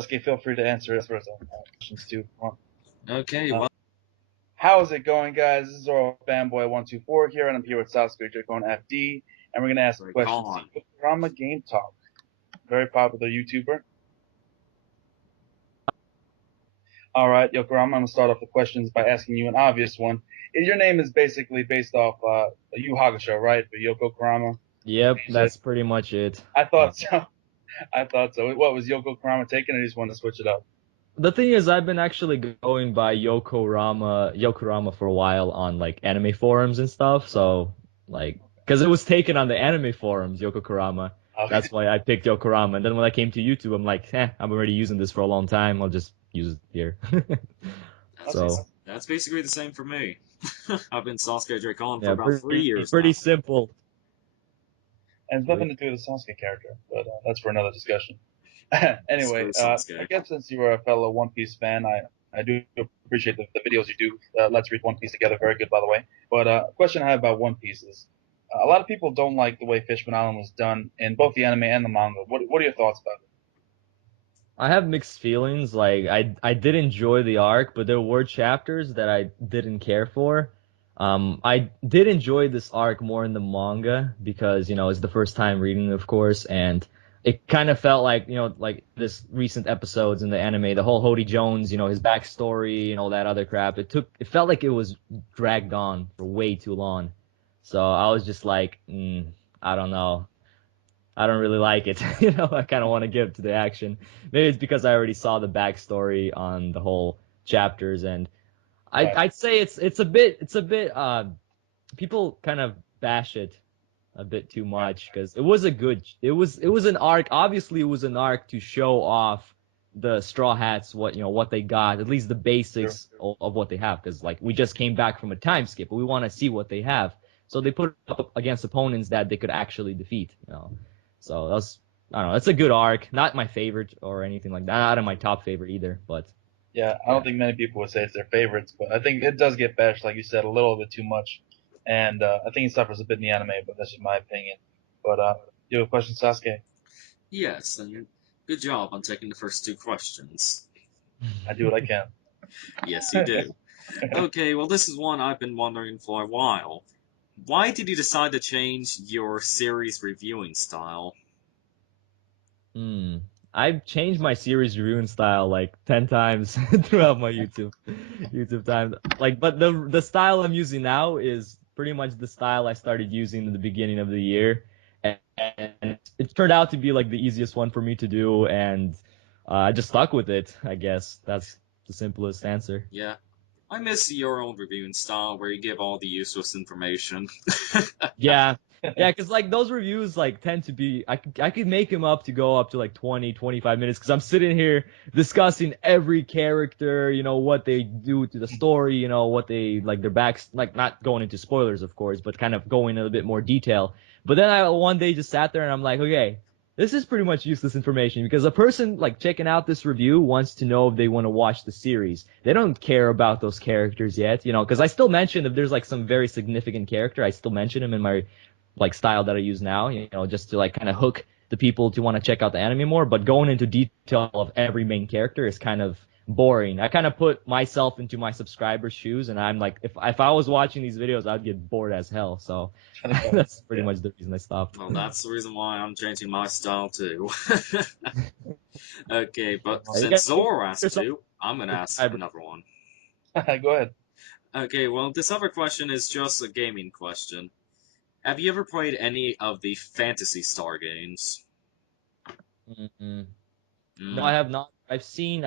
Sasuke, feel free to answer as well as questions too. Okay, well, How's it going, guys? This is our fanboy124 here, and I'm here with SasukeDraconFD, and we're gonna ask questions to YokuramaGameTalk, very popular YouTuber. All right, Yokurama, I'm gonna start off the questions by asking you an obvious one. Your name is basically based off Yu Hakusho, right? The Yoko Kurama. Yep, that's pretty much it. I thought so. I thought so. What was Yoko Kurama taking? I just wanted to switch it up. The thing is, I've been actually going by Yokurama for a while on like anime forums and stuff. So like, because it was taken on the anime forums, Yokurama. Okay. That's why I picked Yokurama. And then when I came to YouTube, I'm like, I'm already using this for a long time. I'll just use it here. that's basically the same for me. I've been SasukeDracon for about 3 years. Pretty simple. And it's nothing to do with the Sasuke character, but that's for another discussion. Anyway, I guess since you are a fellow One Piece fan, I do appreciate the videos you do. Let's read One Piece together. Very good, by the way. But a question I have about One Piece is, a lot of people don't like the way Fishman Island was done in both the anime and the manga. What are your thoughts about it? I have mixed feelings. Like I did enjoy the arc, but there were chapters that I didn't care for. I did enjoy this arc more in the manga because, it's the first time reading it, of course, and it kind of felt like, like this recent episodes in the anime, the whole Hody Jones, his backstory and all that other crap. It felt like it was dragged on for way too long. So I was just like, I don't know. I don't really like it. I kind of want to give it to the action. Maybe it's because I already saw the backstory on the whole chapters, and I'd say it's a bit people kind of bash it a bit too much because it was an arc. Obviously, it was an arc to show off the Straw Hats, what they got, at least the basics of what they have, because like we just came back from a time skip, but we want to see what they have. So they put it up against opponents that they could actually defeat. So I don't know. It's a good arc. Not my favorite or anything like that. Not in my top favorite either, but. Yeah, I don't think many people would say it's their favorites, but I think it does get bashed, like you said, a little bit too much. And I think it suffers a bit in the anime, but that's just my opinion. But you have a question, Sasuke? Yes, and good job on taking the first two questions. I do what I can. Yes, you do. Okay, well, this is one I've been wondering for a while. Why did you decide to change your series reviewing style? I've changed my series reviewing style like 10 times throughout my YouTube time. Like, but the style I'm using now is pretty much the style I started using in the beginning of the year, and it turned out to be like the easiest one for me to do, and I just stuck with it. I guess that's the simplest answer. Yeah. I miss your own reviewing style where you give all the useless information. Yeah, because like those reviews like tend to be, I could make them up to go up to like 20, 25 minutes because I'm sitting here discussing every character, what they do to the story, what they like their backs, like not going into spoilers of course, but kind of going in a bit more detail. But then I one day just sat there and I'm like, okay, this is pretty much useless information because a person like checking out this review wants to know if they want to watch the series. They don't care about those characters yet, because I still mention if there's like some very significant character, I still mention him in my like style that I use now, just to like kind of hook the people to want to check out the anime more. But going into detail of every main character is kind of boring. I kind of put myself into my subscribers' shoes, and I'm like, if I was watching these videos, I'd get bored as hell. So that's pretty much the reason I stopped. Well, that's the reason why I'm changing my style too. Okay, but since Zoro asked to, I'm gonna ask another one. Go ahead. Okay, well, this other question is just a gaming question. Have you ever played any of the Phantasy Star games? No, I have not. I've seen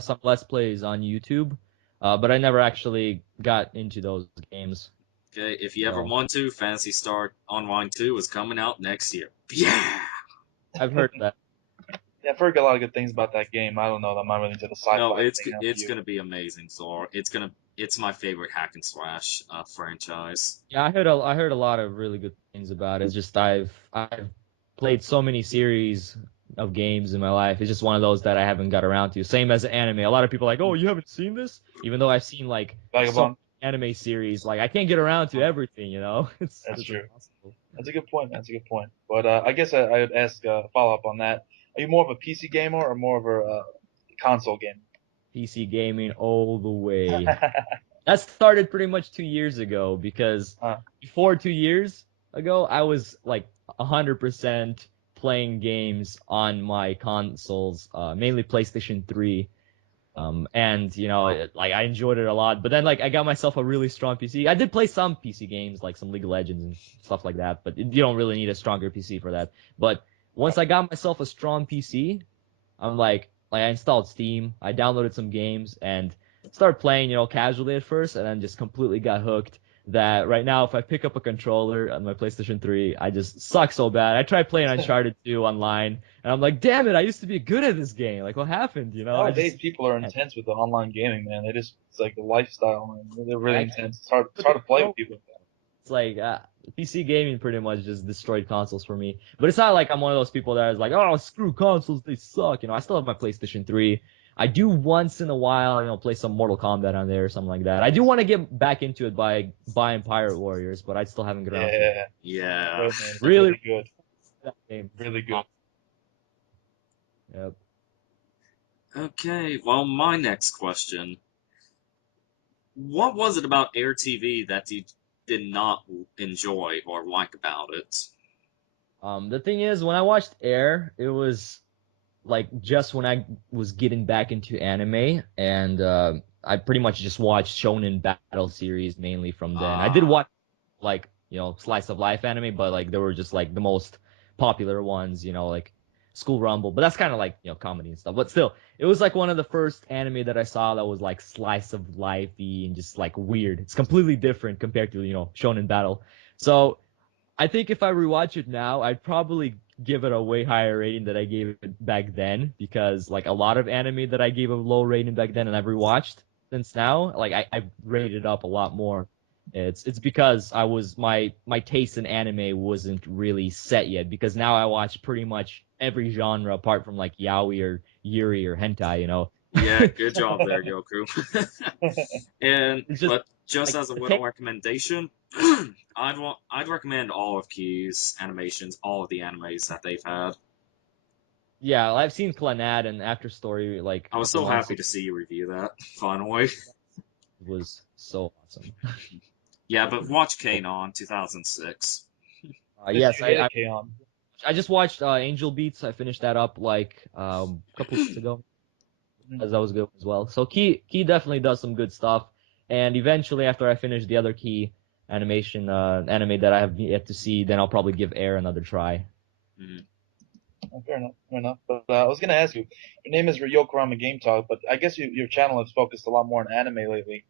some Let's Plays on YouTube, but I never actually got into those games. Okay, if you ever want to, Phantasy Star Online 2 is coming out next year. Yeah! I've heard that. Yeah, I've heard a lot of good things about that game. I don't know. I'm not really into the sci-fi. No, it's gonna be amazing, Thor. It's my favorite hack and slash franchise. Yeah, I heard a lot of really good things about it. It's just I've played so many series of games in my life. It's just one of those that I haven't got around to. Same as anime. A lot of people are like, oh, you haven't seen this? Even though I've seen like some anime series, like I can't get around to everything, That's true. Impossible. That's a good point. But I guess I would ask a follow-up on that. Are you more of a PC gamer or more of a console game. PC gaming all the way. That started pretty much 2 years ago because before 2 years ago, I was like 100% playing games on my consoles, mainly PlayStation 3. And like I enjoyed it a lot. But then like I got myself a really strong PC. I did play some PC games like some League of Legends and stuff like that, but you don't really need a stronger PC for that. But once I got myself a strong PC, I'm like I installed Steam, I downloaded some games and started playing, casually at first, and then just completely got hooked. That right now, if I pick up a controller on my PlayStation 3, I just suck so bad. I tried playing Uncharted 2 online, and I'm like, damn it, I used to be good at this game. Like, what happened? Nowadays, people are intense with the online gaming, man. It's like a lifestyle, man. They're really intense. It's hard to play with people. It's like PC gaming pretty much just destroyed consoles for me. But it's not like I'm one of those people that is like, oh, screw consoles, they suck. I still have my PlayStation 3. I do once in a while, play some Mortal Kombat on there or something like that. I do want to get back into it by buying Pirate Warriors, but I still haven't got around to it. Yeah. Really good. That game. Really good. Yep. Okay, well, my next question. What was it about Air TV that you did not enjoy or like about it? The thing is, when I watched Air, it was like just when I was getting back into anime, and I pretty much just watched Shonen Battle series mainly from then. I did watch like slice of life anime, but like they were just like the most popular ones, like School Rumble. But that's kind of like comedy and stuff. But still, it was like one of the first anime that I saw that was like slice of lifey and just like weird. It's completely different compared to Shonen Battle. So I think if I rewatch it now, I'd probably give it a way higher rating than I gave it back then, because like a lot of anime that I gave a low rating back then and I've rewatched since now, like I've rated it up a lot more. It's because my taste in anime wasn't really set yet, because now I watch pretty much every genre apart from like yaoi or yuri or hentai. Yeah, good job there, Yoku. And Just just like, as a little recommendation, I'd recommend all of Key's animations, all of the animes that they've had. Yeah, I've seen Clannad and After Story like I was so happy to see you review that, finally. It was so awesome. Yeah, but watch Kanon 2006. Yes, K-On? I just watched Angel Beats. I finished that up like a couple weeks ago. As that was good as well. So Key definitely does some good stuff. And eventually, after I finish the other Key animation anime that I have yet to see, then I'll probably give Air another try. Fair enough. But I was gonna ask you, your name is YokuramaGameTalk, but I guess your channel has focused a lot more on anime lately.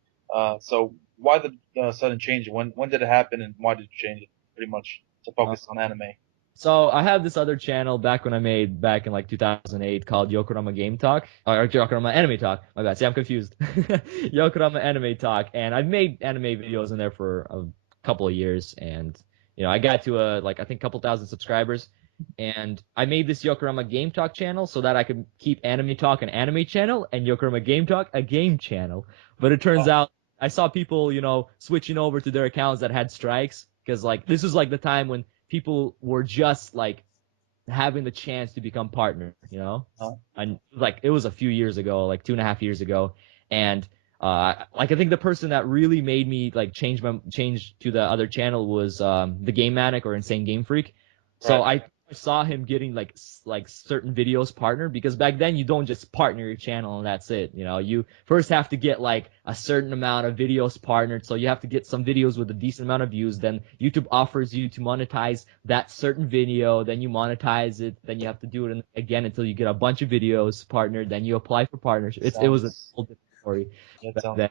So why the sudden change? When did it happen, and why did you change it? Pretty much to focus on anime. So I have this other channel back when I made back in like 2008 called Yokurama Game Talk, or Yokurama Anime Talk. My bad. See, I'm confused. Yokurama Anime Talk, and I've made anime videos in there for a couple of years, and I got to I think a couple thousand subscribers, and I made this Yokurama Game Talk channel so that I could keep Anime Talk an anime channel and Yokurama Game Talk a game channel. But it turns out I saw people switching over to their accounts that had strikes, because like this was like the time when people were just like having the chance to become partners, and like it was a few years ago, like 2.5 years ago, and like I think the person that really made me like change to the other channel was the Game Manic or Insane Game Freak. So I saw him getting like certain videos partnered, because back then you don't just partner your channel and that's it. You first have to get like a certain amount of videos partnered, so you have to get some videos with a decent amount of views, then YouTube offers you to monetize that certain video, then you monetize it, then you have to do it again until you get a bunch of videos partnered, then you apply for partnership. It was a whole different story back then.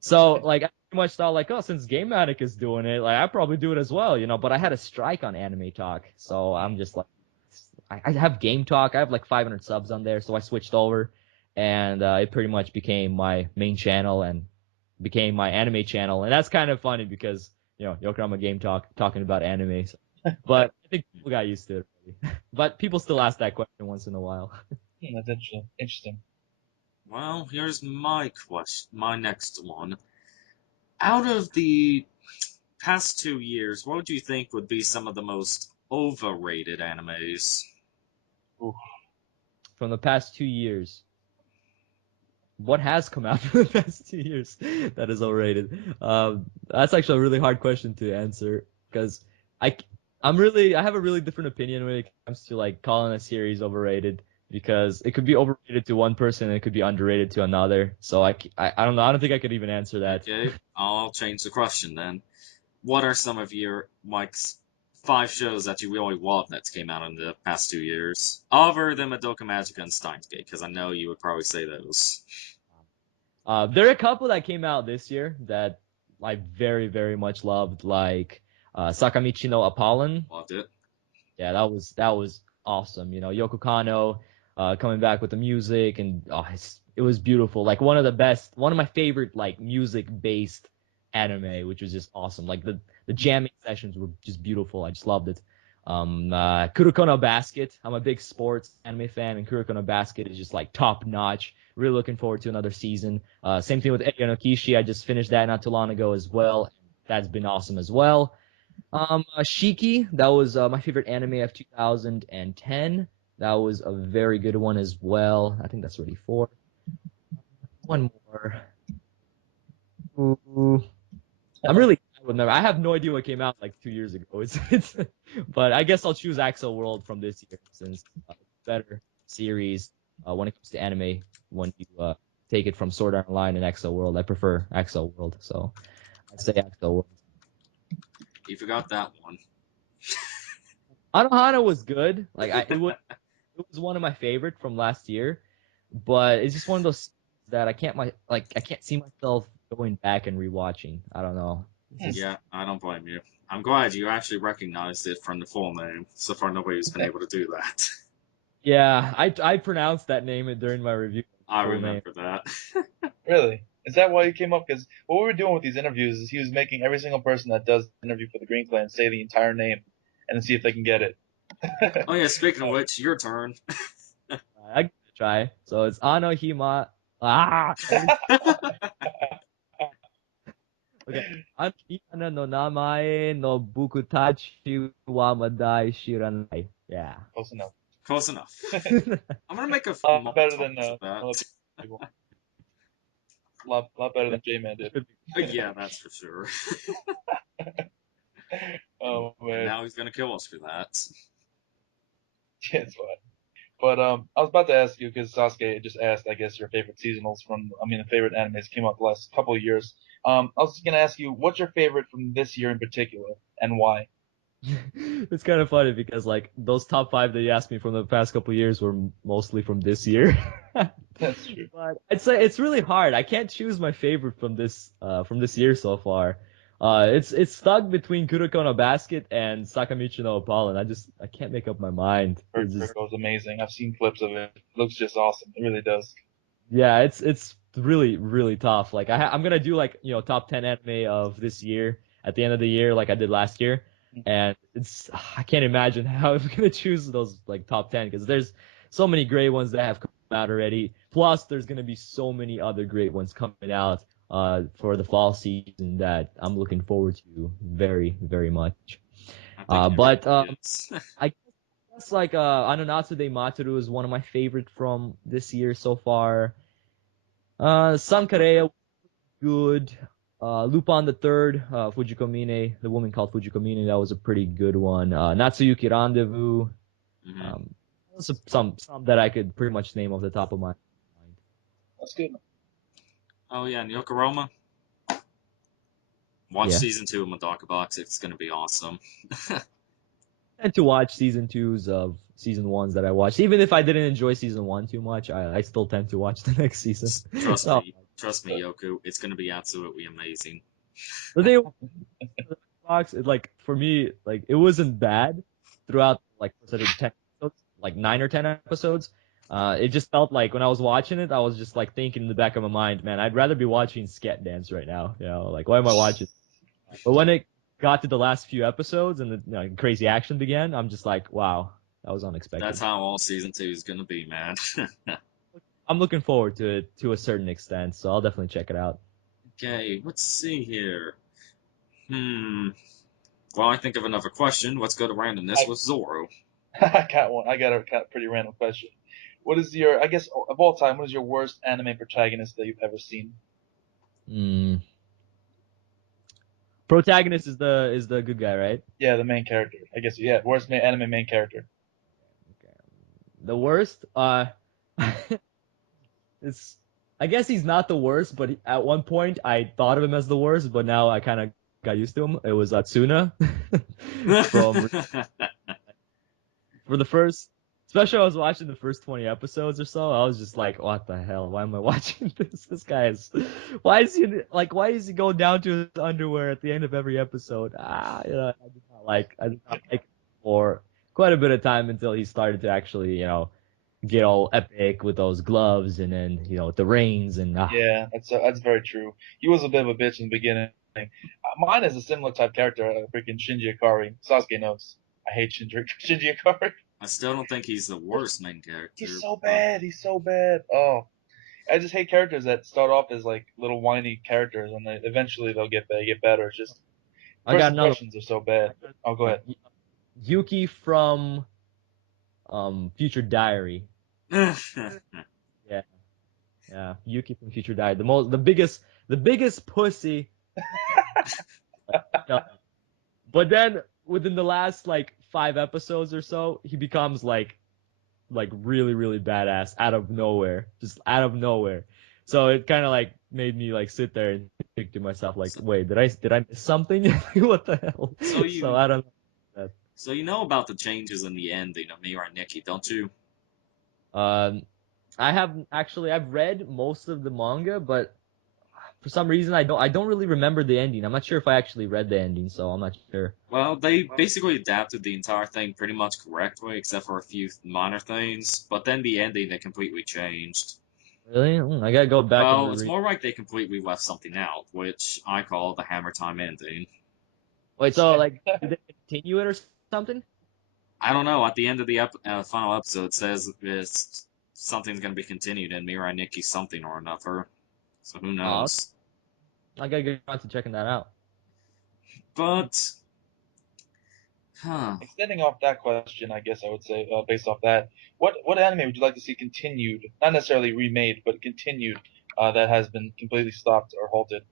So like I pretty much thought like, oh, since Game Addict is doing it, like I probably do it as well, But I had a strike on Anime Talk, so I'm just like, I have Game Talk. I have like 500 subs on there, so I switched over, and it pretty much became my main channel and became my anime channel, and that's kind of funny because Yokurama Game Talk talking about anime, but I think people got used to it already. But people still ask that question once in a while. That's interesting. Well, here's my next one. Out of the past 2 years, what would you think would be some of the most overrated animes? From the past 2 years. what has come out in the past 2 years that is overrated? That's actually a really hard question to answer because I I have a really different opinion when it comes to like calling a series overrated because it could be overrated to one person and it could be underrated to another. So I don't know. I don't think I could even answer that. Okay, I'll change the question then. What are some of your Mike's 5 shows that you really love that came out in the past 2 years, other than Madoka Magica and Steins Gate? Because I know you would probably say those. There are a couple that came out this year that I very, very much loved, like Sakamichi no Apollon. Loved it. Yeah, that was awesome. You know, Yoko Kanno coming back with the music, and it was beautiful. Like one of my favorite like music-based anime, which was just awesome. Like the jamming sessions were just beautiful. I just loved it. Kuroko no Basket. I'm a big sports anime fan, and Kuroko no Basket is just like top notch. Really looking forward to another season. Same thing with Eya no Kishi. I just finished that not too long ago as well. That's been awesome as well. Shiki, that was my favorite anime of 2010. That was a very good one as well. I think that's already 4. One more. Ooh. I'm really bad with memory. I have no idea what came out like 2 years ago. But I guess I'll choose Axel World from this year since better series when it comes to anime. When you take it from Sword Art Online and Axel World, I prefer Axel World. So I say Axel World. You forgot that one. Anohana was good. It was one of my favorite from last year, but it's just one of those that I can't see myself going back and rewatching. I don't know. Yeah, I don't blame you. I'm glad you actually recognized it from the full name. So far, nobody's been able to do that. Yeah, I pronounced that name during my review. I remember that. Really? Is that why you came up? Because what we were doing with these interviews is he was making every single person that does the interview for the Green Clan say the entire name and then see if they can get it. Oh yeah, speaking of which, your turn. I give it a try. So it's Anohima. Okay. Anohima no namae no buku tachi wa madai shiranai. Yeah. Close enough. Close enough. I'm gonna make a lot better than that. other people. Lot better than J-Man did. Yeah, that's for sure. Oh man. And now he's gonna kill us for that. Yeah, it's fine. But I was about to ask you because Sasuke just asked, I guess, your favorite seasonals the favorite animes came out the last couple of years. I was just gonna ask you, what's your favorite from this year in particular, and why? It's kind of funny because like those top 5 that you asked me from the past couple of years were mostly from this year. That's true. But I'd say it's really hard. I can't choose my favorite from this year so far. It's stuck between Kuroko no Basket and Sakamichi no Apollon. I can't make up my mind. Virgo's amazing. I've seen clips of it. It looks just awesome. It really does. Yeah, it's really really tough. Like I'm gonna do like top 10 anime of this year at the end of the year like I did last year, and I can't imagine how I'm gonna choose those like top 10 because there's so many great ones that have come out already. Plus there's gonna be so many other great ones coming out for the fall season that I'm looking forward to very very much. But I guess like Anonatsu de Mataru is one of my favorite from this year so far. Sankarea was good. Lupin the Third, Fujiko Mine, the woman called Fujiko Mine, that was a pretty good one. Natsuyuki Rendezvous. Some that I could pretty much name off the top of my mind. That's good. Oh yeah, and Yokorama. Watch season 2 of Madoka Box. It's gonna be awesome. I tend to watch season 2s of season 1s that I watched. Even if I didn't enjoy season 1 too much, I still tend to watch the next season. Trust me, Yoku. It's gonna be absolutely amazing. The thing Box, for me, like it wasn't bad throughout like 10 episodes, like 9 or 10 episodes. It just felt like when I was watching it, I was just like thinking in the back of my mind, man, I'd rather be watching Sket Dance right now. Like why am I watching? But when it got to the last few episodes and the crazy action began, I'm just like, wow, that was unexpected. That's how all season 2 is gonna be, man. I'm looking forward to it to a certain extent, so I'll definitely check it out. Okay, let's see here. While I think of another question, let's go to randomness with Zoro. I got one. I got a pretty random question. What is your, I guess, of all time, what is your worst anime protagonist that you've ever seen? Protagonist is the good guy, right? Yeah, the main character. I guess, yeah, worst anime main character. Okay. The worst, it's. I guess he's not the worst, but at one point I thought of him as the worst, but now I kind of got used to him. It was Tsuna from for the first, especially I was watching the first 20 episodes or so. I was just like, what the hell? Why am I watching this? This guy is, why is he going down to his underwear at the end of every episode? I did not like it for quite a bit of time until he started to actually, get all epic with those gloves and then, the reins and. Yeah, that's very true. He was a bit of a bitch in the beginning. Mine is a similar type character, freaking Shinji Ikari. Sasuke knows. I hate Shinji Ikari. I still don't think he's the worst main character. He's so bad. He's so bad. Oh, I just hate characters that start off as like little whiny characters and then eventually they'll get better. It's just first impressions are so bad. Oh, go ahead. Yuki from Future Diary. Yeah. Yeah, Yuki from Future Diary. The biggest pussy. But then within the last like 5 episodes or so, he becomes like really, really badass out of nowhere. Just out of nowhere. So it kind of like made me like sit there and think to myself like, wait, did I miss something? What the hell? So I don't know. So you know about the changes in the ending of Miura Nikki, don't you? I've read most of the manga, but for some reason I don't really remember the ending. I'm not sure if I actually read the ending, so I'm not sure. Well, they basically adapted the entire thing pretty much correctly, except for a few minor things. But then the ending they completely changed. Really? I gotta go back. Well, it's more like they completely left something out, which I call the Hammer Time ending. Wait, so like, did they continue it or something? I don't know. At the end of the final episode, it says something's going to be continued, and Mirai Nikki something or another. So who knows? I gotta get around to checking that out. But, extending off that question, I guess I would say, based off that, what anime would you like to see continued? Not necessarily remade, but continued, that has been completely stopped or halted?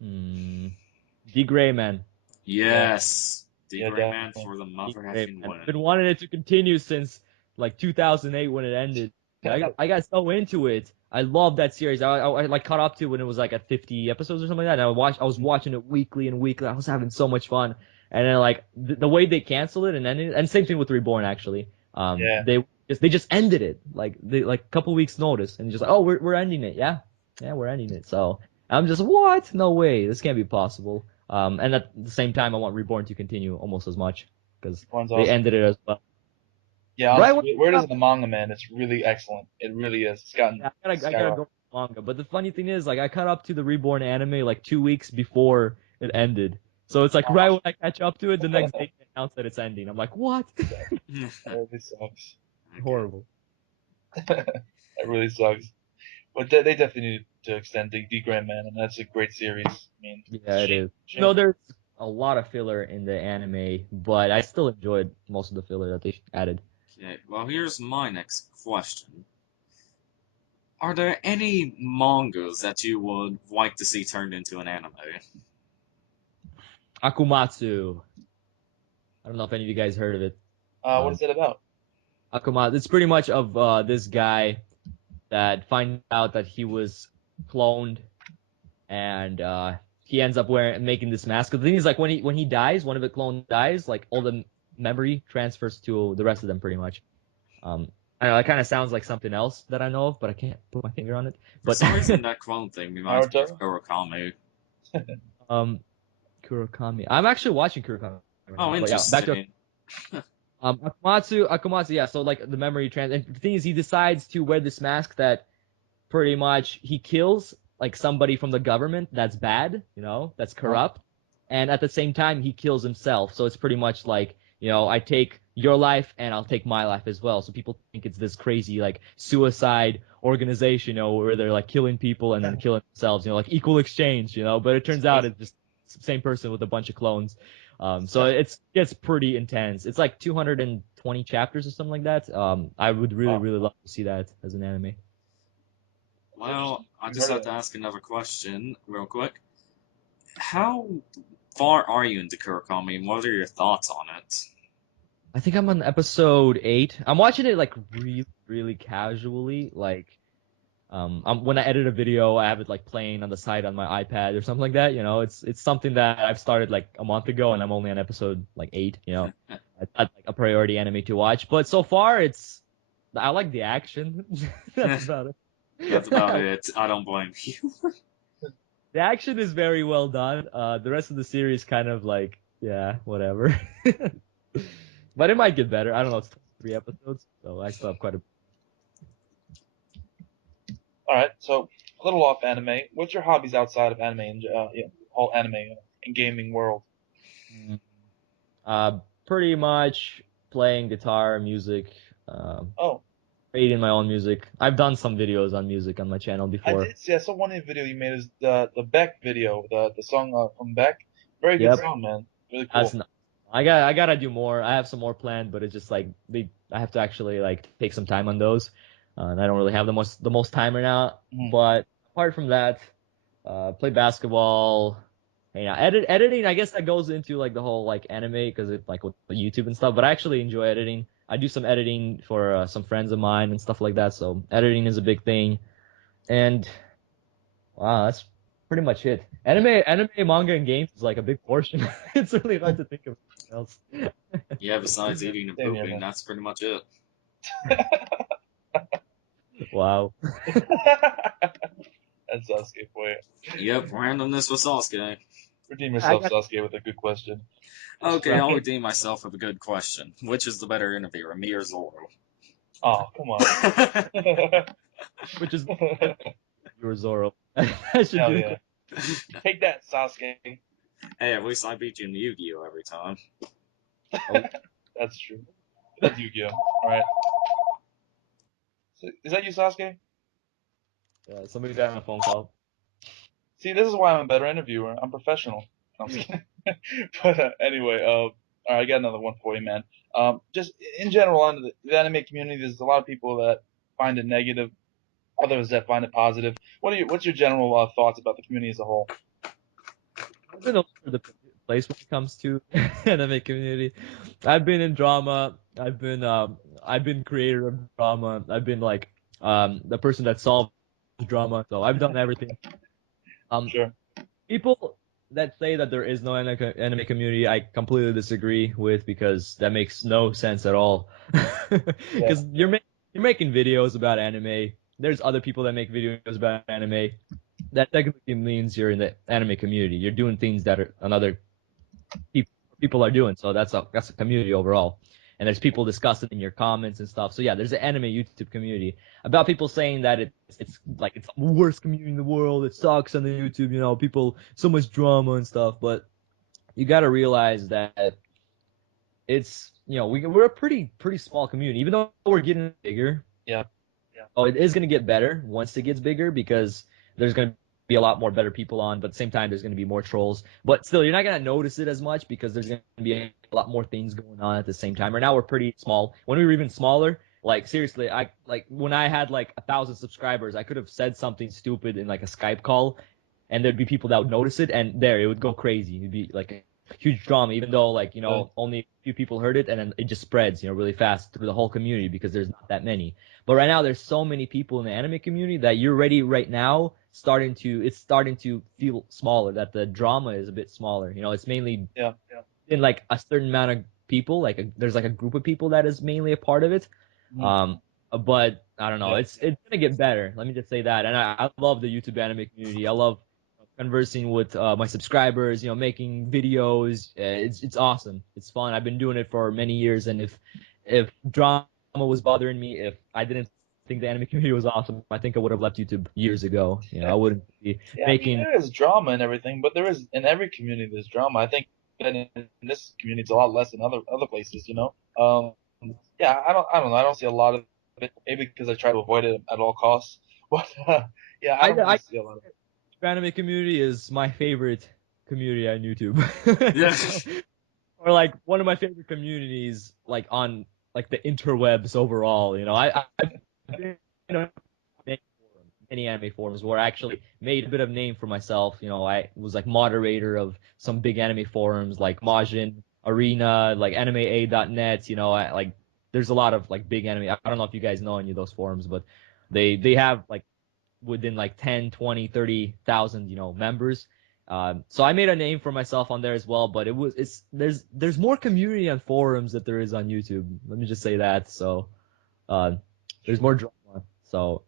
The Gray Man. Yes. The Gray Man for the mother effing win. I've been wanting it to continue since like 2008 when it ended. I got so into it. I love that series. I like caught up to when it was like at 50 episodes or something like that. And I was watching it weekly and weekly. I was having so much fun. And then like the way they canceled it and ended it, and same thing with Reborn actually. They just ended it like a couple weeks notice and just like, oh, we're ending it. Yeah, we're ending it. So I'm just, what? No way. This can't be possible. And at the same time, I want Reborn to continue almost as much because they ended it as well. Yeah, honestly, where it is in the manga, man, it's really excellent. It really is. It's gotten. Yeah, I gotta go manga. But the funny thing is, like, I caught up to the Reborn anime like 2 weeks before it ended. So it's like right when I catch up to it, the next day they announce that it's ending. I'm like, what? That really sucks. Horrible. That really sucks. But they definitely need to extend the Grand Man, and that's a great series. I mean, yeah, it is. No, there's a lot of filler in the anime, but I still enjoyed most of the filler that they added. Okay, well, here's my next question. Are there any mangas that you would like to see turned into an anime? Akumatsu. I don't know if any of you guys heard of it. What is it about? Akumatsu. It's pretty much of this guy that finds out that he was cloned, and he ends up making this mask. The thing is, like, when he dies, one of the clone dies, like all the memory transfers to the rest of them pretty much. I know it kind of sounds like something else that I know of, but I can't put my finger on it. But for some reason, that clone thing reminds me of Kurakami. Kurakami. I'm actually watching Kurakami. Oh, interesting. Akumatsu, yeah. So like the memory and the thing is, he decides to wear this mask that pretty much he kills like somebody from the government that's bad, that's corrupt, and at the same time he kills himself. So it's pretty much like, I take your life and I'll take my life as well. So people think it's this crazy like suicide organization, where they're like killing people and then killing themselves, like equal exchange, But it turns out it's just the same person with a bunch of clones. So it's pretty intense. It's like 220 20 chapters or something like that. I would really love to see that as an anime. Well, I just have to ask another question real quick. How far are you into Kurokami, and what are your thoughts on it? I think I'm on episode 8. I'm watching it like really casually. Like, when I edit a video, I have it like playing on the side on my iPad or something like that. You know, it's something that I've started like a month ago, and I'm only on episode like 8. You know, it's not like a priority anime to watch. But so far, I like the action. That's about it. That's about it. I don't blame you. The action is very well done. The rest of the series kind of like, yeah, whatever. But it might get better. I don't know. It's 3 episodes, so I still have quite a. All right, so a little off anime. What's your hobbies outside of anime and all anime and gaming world? Pretty much playing guitar, music. Creating my own music. I've done some videos on music on my channel before. I did see. I saw one video you made is the Beck video, the song from Beck. Very good song, man. Really cool. I gotta do more. I have some more planned, but it's just like I have to actually like take some time on those, and I don't really have the most time right now. But apart from that, play basketball. Yeah, editing. I guess that goes into like the whole like anime because it's like with YouTube and stuff. But I actually enjoy editing. I do some editing for some friends of mine and stuff like that. So editing is a big thing, and wow, that's pretty much it. Anime, manga, and games is like a big portion. It's really hard to think of anything else. Yeah, besides eating and pooping, that's pretty much it. Wow. That's Sasuke for you. Yep, randomness with Sasuke. Redeem yourself, Sasuke, with a good question. Okay, I'll redeem myself with a good question. Which is the better interviewer, me or Zoro? Oh, come on. Which is you're Zoro. Hell yeah. Take that, Sasuke. Hey, at least I beat you in Yu-Gi-Oh every time. That's true. That's Yu-Gi-Oh. All right. So, is that you, Sasuke? Yeah, somebody got on a phone call. See, this is why I'm a better interviewer. I'm professional. No, I'm just kidding. But anyway, all right, I got another one for you, man. Just in general, on the anime community, there's a lot of people that find it negative, others that find it positive. What's your general thoughts about the community as a whole? I've been all over the place when it comes to anime community. I've been in drama. I've been creator of drama. I've been like the person that solves drama. So I've done everything. Sure. People that say that there is no anime community, I completely disagree with because that makes no sense at all. Because you're making videos about anime. There's other people that make videos about anime. That technically means you're in the anime community. You're doing things that another people are doing. So that's a community overall. And there's people discussing in your comments and stuff. So yeah, there's an anime YouTube community. About people saying that it's like it's the worst community in the world. It sucks on the YouTube, you know, people so much drama and stuff. But you got to realize that it's, you know, we're a pretty small community, even though we're getting bigger. Yeah. Oh, it is gonna get better once it gets bigger because there's gonna be a lot more better people on, but at the same time there's gonna be more trolls. But still, you're not gonna notice it as much because there's gonna be a lot more things going on at the same time. Right now we're pretty small. When we were even smaller, like seriously, when I had like 1,000 subscribers, I could have said something stupid in like a Skype call, and there'd be people that would notice it, and it would go crazy. It'd be like a huge drama, even though like, you know, only a few people heard it, and then it just spreads, you know, really fast through the whole community because there's not that many. But right now there's so many people in the anime community that you're already right now starting to feel smaller, that the drama is a bit smaller. You know, it's mainly in like a certain amount of people, like there's like a group of people that is mainly a part of it. But I don't know, it's gonna get better. Let me just say that. And I love the YouTube anime community. I love conversing with my subscribers, you know, making videos. It's awesome. It's fun. I've been doing it for many years, and if drama was bothering me, if I didn't think the anime community was awesome, I think I would have left YouTube years ago. You know, I wouldn't be making. I mean, there is drama and everything, but there is in every community there's drama. I think that in this community it's a lot less than other places. You know. Yeah, I don't know. I don't see a lot of it. Maybe because I try to avoid it at all costs. But yeah, I don't really see a lot of it. Anime community is my favorite community on YouTube. Yes. Or like one of my favorite communities, like on like the interwebs overall. You know, I've been, you know, many anime forums where I actually made a bit of name for myself. You know, I was like moderator of some big anime forums like Majin Arena, like AnimeA.net. You know, like there's a lot of like big anime. I don't know if you guys know any of those forums, but they have like within like 10, 20, 30,000, you know, members. So I made a name for myself on there as well, but there's more community on forums than there is on YouTube. Let me just say that. So there's more drama. So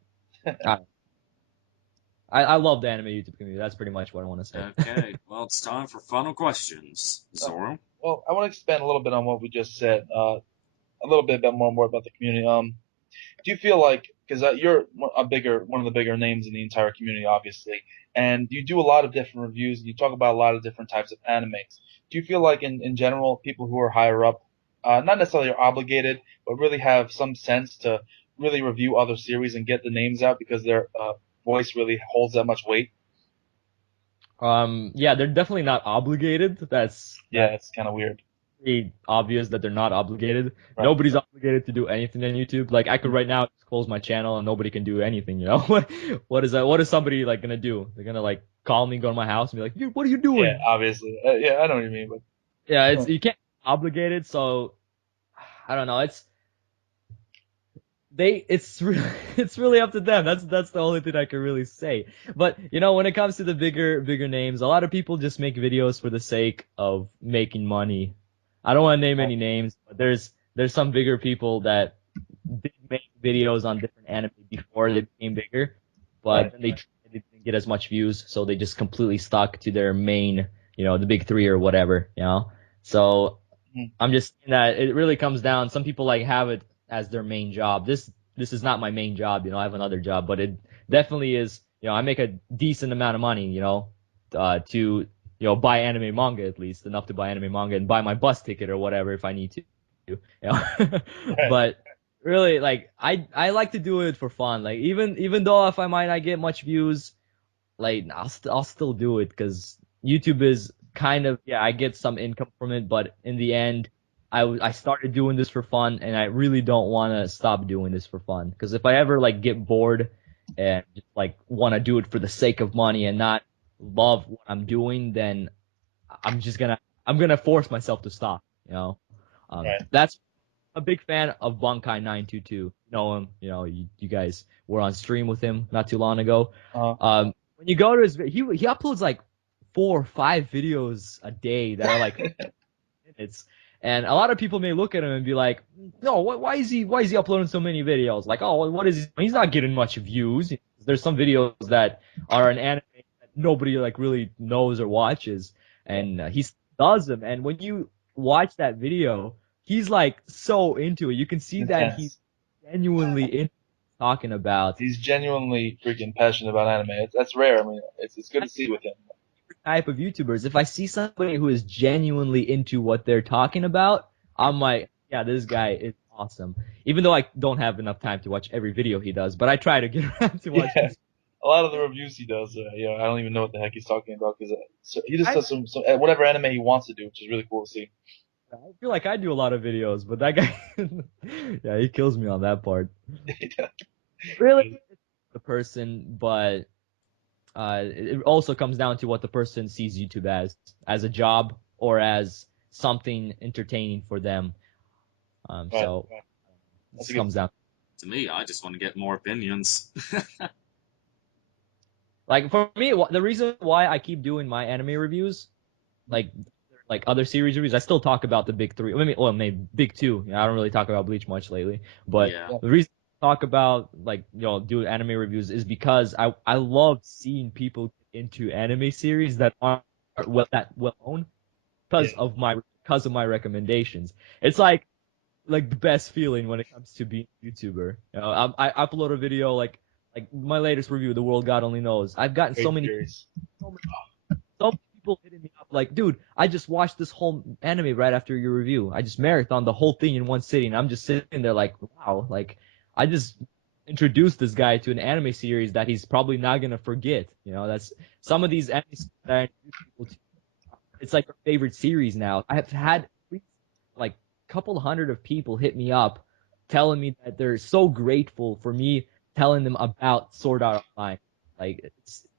I love the anime YouTube community. That's pretty much what I want to say. Okay, well, it's time for final questions. Zoro? Well, I want to expand a little bit on what we just said. A little bit more about the community. Do you feel like, because you're one of the bigger names in the entire community, obviously, and you do a lot of different reviews, and you talk about a lot of different types of animes. Do you feel like, in general, people who are higher up, not necessarily are obligated, but really have some sense to really review other series and get the names out because their voice really holds that much weight? Yeah, they're definitely not obligated. That's it's kind of weird. pretty obvious that they're not obligated. Right. Nobody's obligated to do anything on YouTube. Like I could right now just close my channel and nobody can do anything, you know? What is that? What is somebody like gonna do? They're gonna like call me, go to my house and be like, "Dude, what are you doing?" Yeah, obviously. Yeah, I know what you mean, but Yeah, it's you can't be obligated, so I don't know. It's really it's really up to them. That's the only thing I can really say. But you know, when it comes to the bigger names, a lot of people just make videos for the sake of making money. I don't want to name any names, but there's some bigger people that did make videos on different anime before they became bigger, but then they didn't get as much views, so they just completely stuck to their main, you know, the big three or whatever, you know. So I'm just saying that it really comes down. Some people like have it as their main job. This is not my main job, you know. I have another job, but it definitely is. You know, I make a decent amount of money, you know, to buy anime manga at least enough to buy anime manga and buy my bus ticket or whatever if I need to. You know? But really, like I like to do it for fun. Like even though if I might not get much views, like I'll still do it because YouTube is kind of, yeah, I get some income from it, but in the end, I started doing this for fun, and I really don't want to stop doing this for fun because if I ever like get bored and just like want to do it for the sake of money and not love what I'm doing, then I'm gonna force myself to stop. You know, that's a big fan of Bunkai 922. You know him. You know, you guys were on stream with him not too long ago. When you go to his, he uploads like 4 or 5 videos a day that are like minutes, and a lot of people may look at him and be like, "No, why is he uploading so many videos? Like, oh, what is he's not getting much views." There's some videos that are an anime that nobody like really knows or watches, and he does them. And when you watch that video, he's like so into it. You can see that he's genuinely into talking about. He's genuinely freaking passionate about anime. That's rare. I mean, it's good to see with him. Type of YouTubers. If I see somebody who is genuinely into what they're talking about, I'm like, yeah, this guy is awesome. Even though I don't have enough time to watch every video he does, but I try to get around to watch. A lot of the reviews he does, I don't even know what the heck he's talking about because he just does some whatever anime he wants to do, which is really cool to see. I feel like I do a lot of videos, but that guy, yeah, he kills me on that part. Really, the person, but it also comes down to what the person sees YouTube as a job or as something entertaining for them. So this comes down to me. I just want to get more opinions. Like for me, the reason why I keep doing my anime reviews, like other series reviews, I still talk about the big three. Maybe big two. You know, I don't really talk about Bleach much lately, but the reason I talk about do anime reviews is because I love seeing people get into anime series that aren't that well known because of my recommendations. It's like the best feeling when it comes to being a YouTuber. You know, I upload a video like my latest review, The World God Only Knows. I've gotten so many people hitting me up like, dude, I just watched this whole anime right after your review. I just marathoned the whole thing in one sitting. I'm just sitting there like, wow, like I just introduced this guy to an anime series that he's probably not gonna forget. You know, that's some of these anime series that I introduce people to. It's like our favorite series now. I have had like couple hundred of people hit me up telling me that they're so grateful for me telling them about Sword Art Online. Like,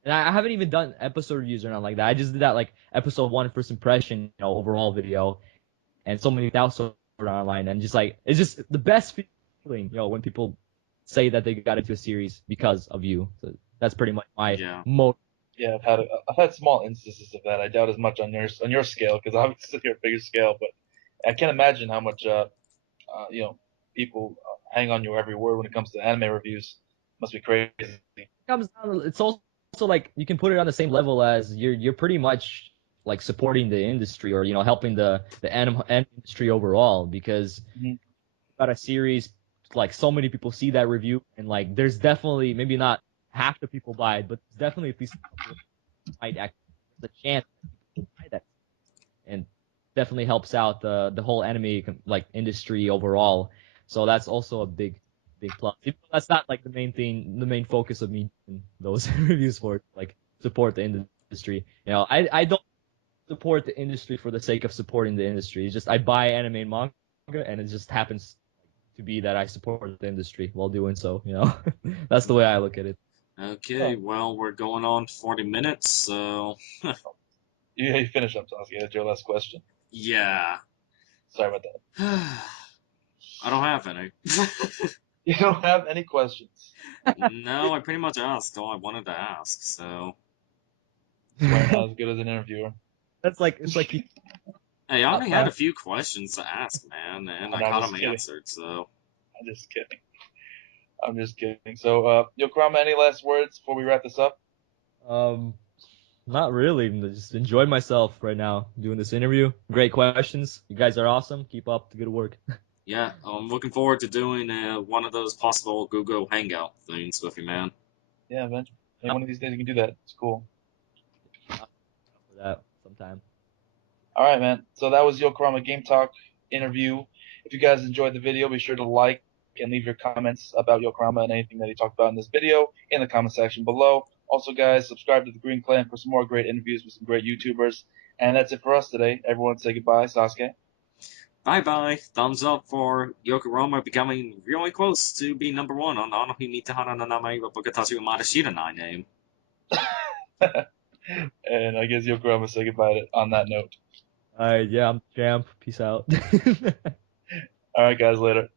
and I haven't even done episode reviews or nothing like that. I just did that like episode 1 first impression, overall video, and so many thousand Sword Art Online, and just like it's just the best feeling, when people say that they got into a series because of you. So that's pretty much my most. Yeah, I've had small instances of that. I doubt as much on your scale, because obviously you're a bigger scale, but I can't imagine how much people hang on your every word when it comes to anime reviews. Must be crazy. It's also like you can put it on the same level as you're pretty much like supporting the industry, or helping the anime industry overall, because got a series, like so many people see that review, and like there's definitely, maybe not half the people buy it, but there's definitely at least a couple of might actually, there's a chance that people buy that, and definitely helps out the whole anime like industry overall. So that's also a big plus. Even though that's not like the main focus of me doing those reviews for, like, support the industry. I don't support the industry for the sake of supporting the industry. It's just I buy anime and manga, and it just happens to be that I support the industry while doing so. That's the way I look at it. Okay, well, we're going on 40 minutes, so. You finish up, Sasuke. That's your last question. Yeah. Sorry about that. I don't have any. You don't have any questions? No, I pretty much asked all I wanted to ask, so. Swear, not as good as an interviewer. It's like Hey, I only had a few questions to ask, man, and I got them answered, so. I'm just kidding. So, Yokurama, any last words before we wrap this up? Not really. Just enjoyed myself right now doing this interview. Great questions. You guys are awesome. Keep up the good work. Yeah, I'm looking forward to doing one of those possible Google Hangout things with you, man. Yeah, man. Maybe one of these days you can do that. It's cool. For that sometime. All right, man. So that was Yokurama Game Talk interview. If you guys enjoyed the video, be sure to like and leave your comments about Yokurama and anything that he talked about in this video in the comment section below. Also, guys, subscribe to the Green Clan for some more great interviews with some great YouTubers. And that's it for us today. Everyone say goodbye. Sasuke. Bye-bye. Thumbs up for Yokurama becoming really close to being number 1 on the Anohi Mitahara no Namae wa Bukatachi Umada Shiranai name. And I guess Yokurama say goodbye on that note. Alright, yeah, I'm champ. Peace out. Alright, guys, later.